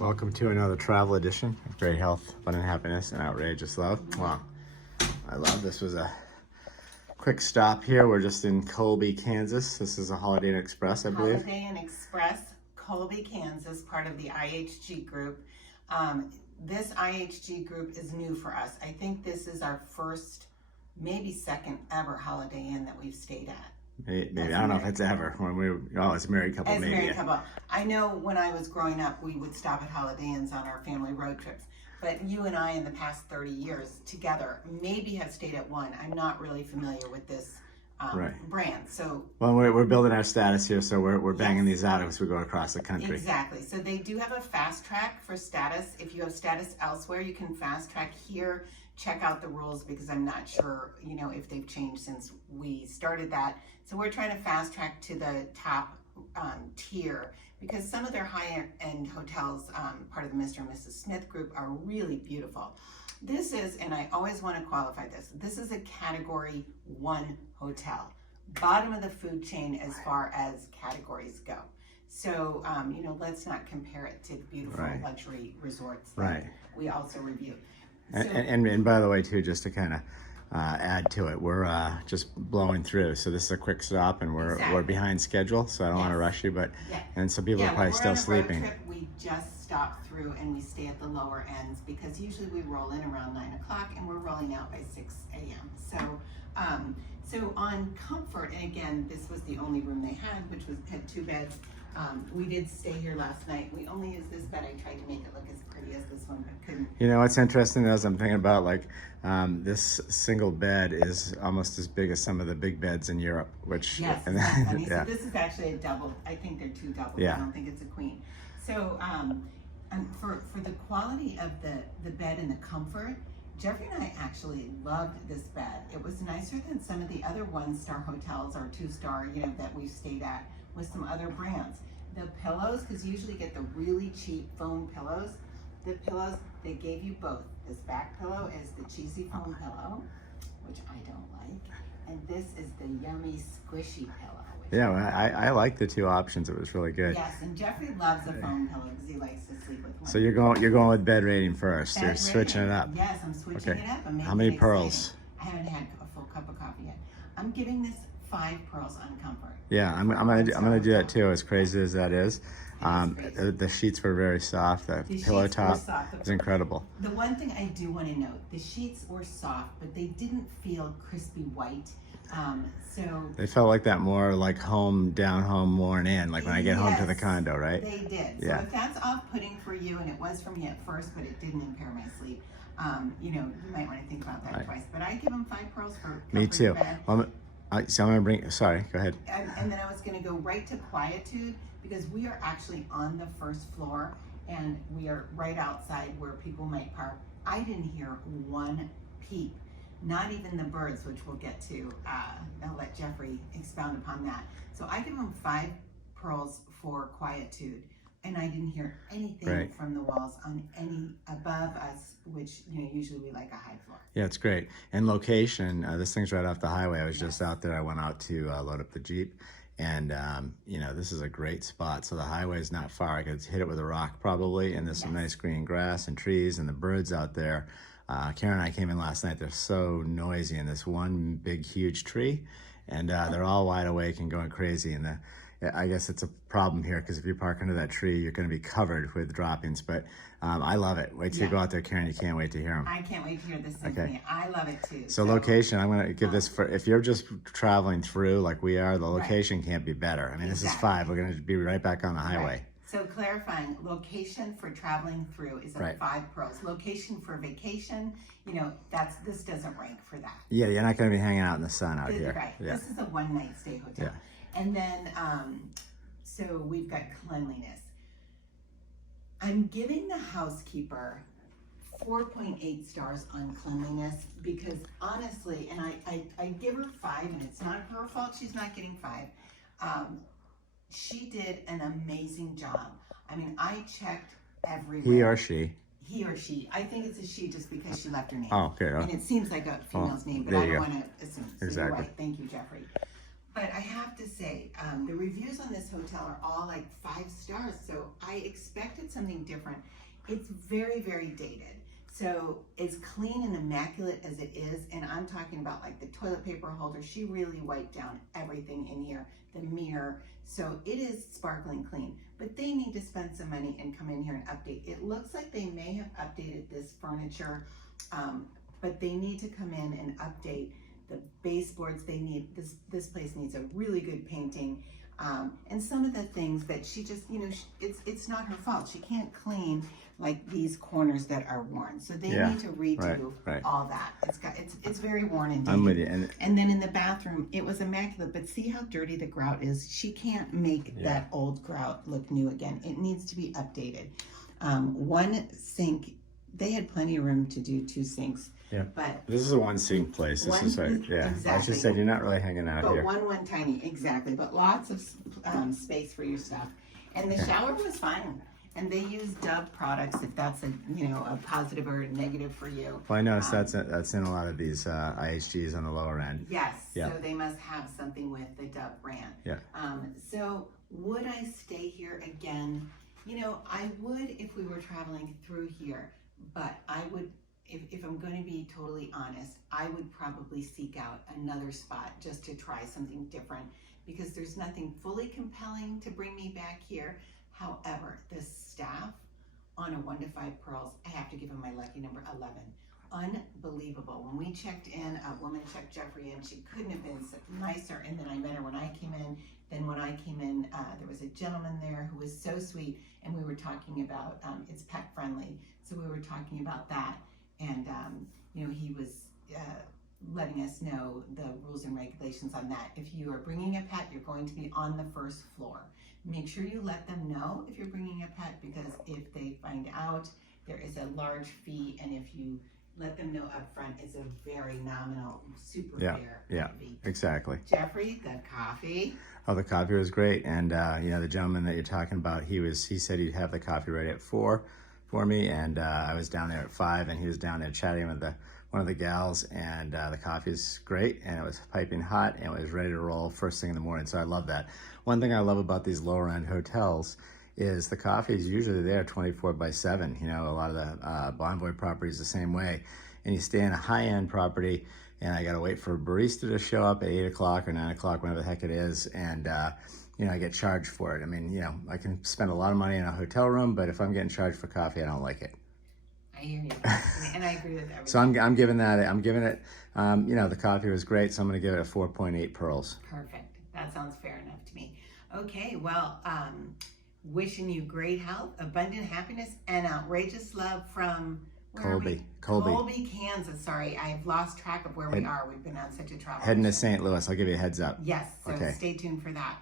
Welcome to another travel edition of Great Health, Fun and Happiness, and Outrageous Love. Wow, I love this. Was a quick stop here. We're just in Colby, Kansas. This is a Holiday Inn Express, I believe. Holiday Inn Express, Colby, Kansas, part of the IHG group. This IHG group is new for us. I think this is our first, maybe second ever Holiday Inn that we've stayed at. Maybe. I don't know if it's ever. It's a married couple, maybe. Married couple. I know when I was growing up, we would stop at Holiday Inns on our family road trips. But you and I, in the past 30 years together, maybe have stayed at one. I'm not really familiar with this brand. So, well, we're building our status here, so we're banging these out as we go across the country. Exactly. So they do have a fast track for status. If you have status elsewhere, you can fast track here. Check out the rules, because I'm not sure, if they've changed since we started that. So we're trying to fast track to the top tier, because some of their higher end hotels, part of the Mr. and Mrs. Smith group, are really beautiful. This is, and I always want to qualify this is a category 1 hotel, bottom of the food chain as far as categories go. So, let's not compare it to beautiful luxury resorts that we also review. And by the way, too, just to kind of add to it, we're just blowing through. So this is a quick stop, and we're behind schedule, so I don't want to rush you. But and some people are probably still sleeping. Road trip, we just stop through and we stay at the lower ends, because usually we roll in around 9 o'clock and we're rolling out by 6 a.m. So on comfort, and again, this was the only room they had, which had 2 beds. We did stay here last night. We only used this bed. I tried to make it look as pretty as this one, but couldn't. What's interesting is I'm thinking about this single bed is almost as big as some of the big beds in Europe, which yes, that's funny. So this is actually a double. I think they're 2 doubles. I don't think it's a queen. So for the quality of the bed and the comfort, Jeffrey and I actually loved this bed. It was nicer than some of the other 1-star hotels or 2-star, that we've stayed at with some other brands. The pillows, because you usually get the really cheap foam pillows. The pillows, they gave you both. This back pillow is the cheesy foam pillow, which I don't like, and this is the yummy squishy pillow. I like the 2 options. It was really good. Yes, and Jeffrey loves a foam pillow because he likes to sleep with one. So you're going with bed rating first. You're switching it up. Yes, I'm switching it up. How many pearls? I haven't had a full cup of coffee yet. I'm giving this 5 pearls on comfort. Yeah, I'm gonna do that too. As crazy as that is, the sheets were very soft. The pillow top is incredible. The one thing I do want to note: the sheets were soft, but they didn't feel crispy white. So they felt like that more like home, down home, worn in, like when I get home to the condo, right? They did. So if that's off-putting for you, and it was for me at first, but it didn't impair my sleep, you might want to think about that twice. But I give them 5 pearls for me too. So I'm gonna bring. Sorry, go ahead. And then I was gonna go right to quietude, because we are actually on the 1st floor, and we are right outside where people might park. I didn't hear 1 peep. Not even the birds, which we'll get to. I'll let Jeffrey expound upon that. So I give him 5 pearls for quietude, and I didn't hear anything from the walls on any above us, which usually we like a high floor. Yeah, it's great. And location, this thing's right off the highway. I was just out there. I went out to load up the Jeep, and this is a great spot. So the highway is not far. I could hit it with a rock probably, and there's some nice green grass and trees and the birds out there. Karen and I came in last night. They're so noisy in this one big, huge tree, and they're all wide awake and going crazy. And I guess it's a problem here, because if you park under that tree, you're going to be covered with droppings. But I love it. Wait till you go out there, Karen. You can't wait to hear them. I can't wait to hear this symphony. I love it too. So location, I'm going to give this for, if you're just traveling through like we are, the location can't be better. I mean, this is 5. We're going to be right back on the highway. So clarifying, location for traveling through is a 5 pearls. Location for vacation, this doesn't rank for that. Yeah, you're not going to be hanging out in the sun out here. Right. Yeah. This is a 1-night stay hotel. Yeah. And then, so we've got cleanliness. I'm giving the housekeeper 4.8 stars on cleanliness, because honestly, and I give her 5, and it's not her fault she's not getting 5. She did an amazing job. I mean, I checked everywhere. He or she? He or she. I think it's a she just because she left her name. Oh, okay. And it seems like a female's name, but I don't want to assume. So you're right. Thank you, Jeffrey. But I have to say, the reviews on this hotel are all like 5 stars, so I expected something different. It's very, very dated. So as clean and immaculate as it is, and I'm talking about like the toilet paper holder, she really wiped down everything in here, the mirror. So it is sparkling clean, but they need to spend some money and come in here and update. It looks like they may have updated this furniture, but they need to come in and update the baseboards. They need, this place needs a really good painting. And some of the things that she just, you know, it's not her fault. She can't clean like these corners that are worn. So they need to redo all that. It's very worn and dated. I'm with you. And then in the bathroom, it was immaculate, but see how dirty the grout is? She can't make that old grout look new again. It needs to be updated. One sink, they had plenty of room to do 2 sinks. Yeah, but this is a 1 sink place. This is exactly. I just said you're not really hanging out but here. One tiny, exactly. But lots of space for your stuff. And the shower was fine. And they use Dove products if that's a positive or a negative for you. Well, I noticed that's in a lot of these IHGs on the lower end. Yes. Yeah. So they must have something with the Dove brand. Yeah. So would I stay here again? You know, I would if we were traveling through here, but I would. If I'm going to be totally honest, I would probably seek out another spot just to try something different because there's nothing fully compelling to bring me back here. However, the staff on a 1 to 5 pearls, I have to give them my lucky number 11. Unbelievable. When we checked in, a woman checked Jeffrey in. She couldn't have been nicer. And then I met her when I came in. Then when I came in, there was a gentleman there who was so sweet. And we were talking about, it's pet friendly. So we were talking about that. And, he was letting us know the rules and regulations on that. If you are bringing a pet, you're going to be on the 1st floor. Make sure you let them know if you're bringing a pet, because if they find out, there is a large fee. And if you let them know up front, it's a very nominal, super fair fee. Exactly. Jeffrey, the coffee. Oh, the coffee was great. And, the gentleman that you're talking about, he said he'd have the coffee ready at 4 for me, and I was down there at 5, and he was down there chatting with one of the gals, and the coffee's great, and it was piping hot, and it was ready to roll first thing in the morning. So I love that. One thing I love about these lower end hotels is the coffee is usually there 24/7. A lot of the Bonvoy properties the same way, and you stay in a high end property, and I got to wait for a barista to show up at 8 o'clock or 9 o'clock, whenever the heck it is, and I get charged for it. I mean, I can spend a lot of money in a hotel room, but if I'm getting charged for coffee, I don't like it. I hear you, and I agree with everything. So I'm giving it. The coffee was great, so I'm going to give it a 4.8 pearls. Perfect. That sounds fair enough to me. Okay, well, wishing you great health, abundant happiness, and outrageous love from Colby, Kansas. Sorry, I've lost track of where we are. We've been on such a travel. Heading to St. Louis. I'll give you a heads up. Yes, so okay. Stay tuned for that.